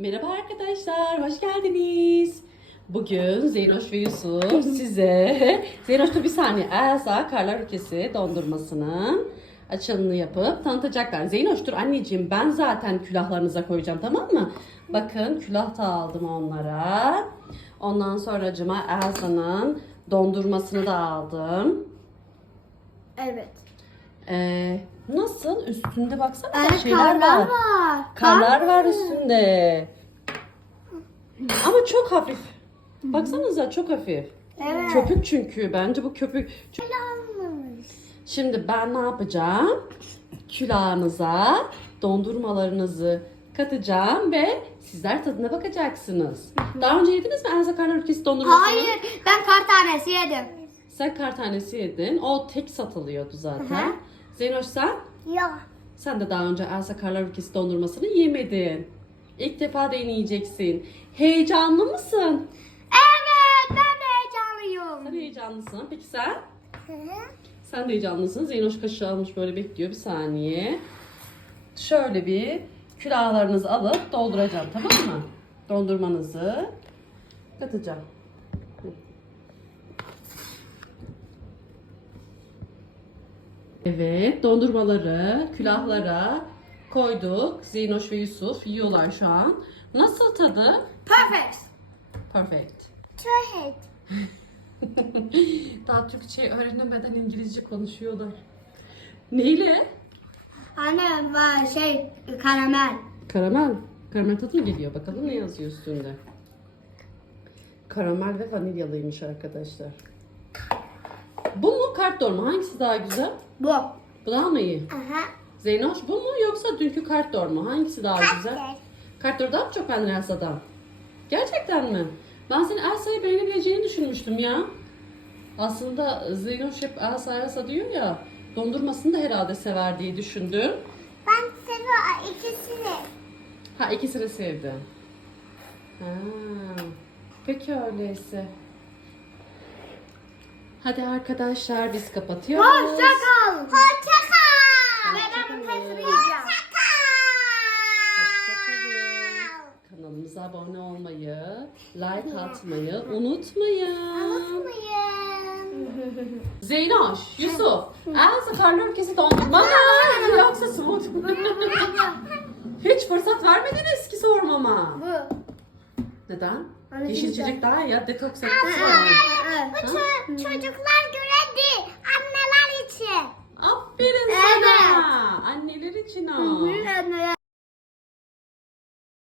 Merhaba arkadaşlar, hoş geldiniz. Bugün Zeynoş ve Yusuf size, Zeynoş bir saniye Elsa Karlar Ülkesi dondurmasının açılımını yapıp tanıtacaklar. Zeynoş dur anneciğim ben zaten külahlarınıza koyacağım tamam mı? Bakın külah da aldım onlara. Ondan sonra acıma Elsa'nın dondurmasını da aldım. Evet. Ee, nasıl? Üstünde baksana Evet şeyler karlar var. var. Karlar var üstünde. Ama çok hafif. Baksanıza çok hafif. Evet. Köpük çünkü. Bence bu köpük. Almış. Şimdi ben ne yapacağım? Külahınıza dondurmalarınızı katacağım ve sizler tadına bakacaksınız. Daha önce yediniz mi Elsa Karlar Ülkesi dondurmasını? Hayır ben kar tanesi yedim. Sen kar tanesi yedin. O tek satılıyordu zaten. Zeynoş sen? Yok. Sen de daha önce Elsa Karlar Ülkesi dondurmasını yemedin. İlk defa deneyeceksin. Heyecanlı mısın? Evet ben de Sen heyecanlıyım. heyecanlısın. Peki sen? Sen de heyecanlısın. Zeynoş kaşığı almış böyle bekliyor. Bir saniye. Şöyle bir külahlarınızı alıp dolduracağım tamam mı? Dondurmanızı katacağım. Evet, dondurmaları külahlara koyduk. Zeynoş ve Yusuf yiyorlar şu an. Nasıl tadı? Perfect. Perfect. Perfect. Daha Türkçe öğrenemeden İngilizce konuşuyorlar. Neyle? Anne var şey karamel. Karamel. Karamel tadı mı geliyor? Bakalım ne yazıyor üstünde. Karamel ve vanilyalıymış arkadaşlar. Bu mu kart dolma? Hangisi daha güzel? Bu. Bu daha mı iyi? Aha. Zeynoş bu mu yoksa dünkü kart dolma? Hangisi daha güzel? Kart dolma daha mı çok beğendin Elsa'dan? Gerçekten mi? Ben senin Elsa'yı beğenebileceğini düşünmüştüm ya. Aslında Zeynoş hep Elsa Elsa diyor ya. Dondurmasını da herhalde sever diye düşündüm. Ben seviyorum ikisini. Ha ikisini sevdi. Ha. Peki öyleyse. Hadi arkadaşlar biz kapatıyoruz. Hoşça olmayı, like atmayı unutmayın. Zeynoş, Yusuf, Elsa karlı ülkesi dondurma? Yoksa smoothie mi? Hiç fırsat vermediniz ki sormama. Bu. Neden? Anne, Yeşil içecek daha ya detoks etmez Evet. Çocuklar göre değil, anneler için. Aferin sana. Anneler için o.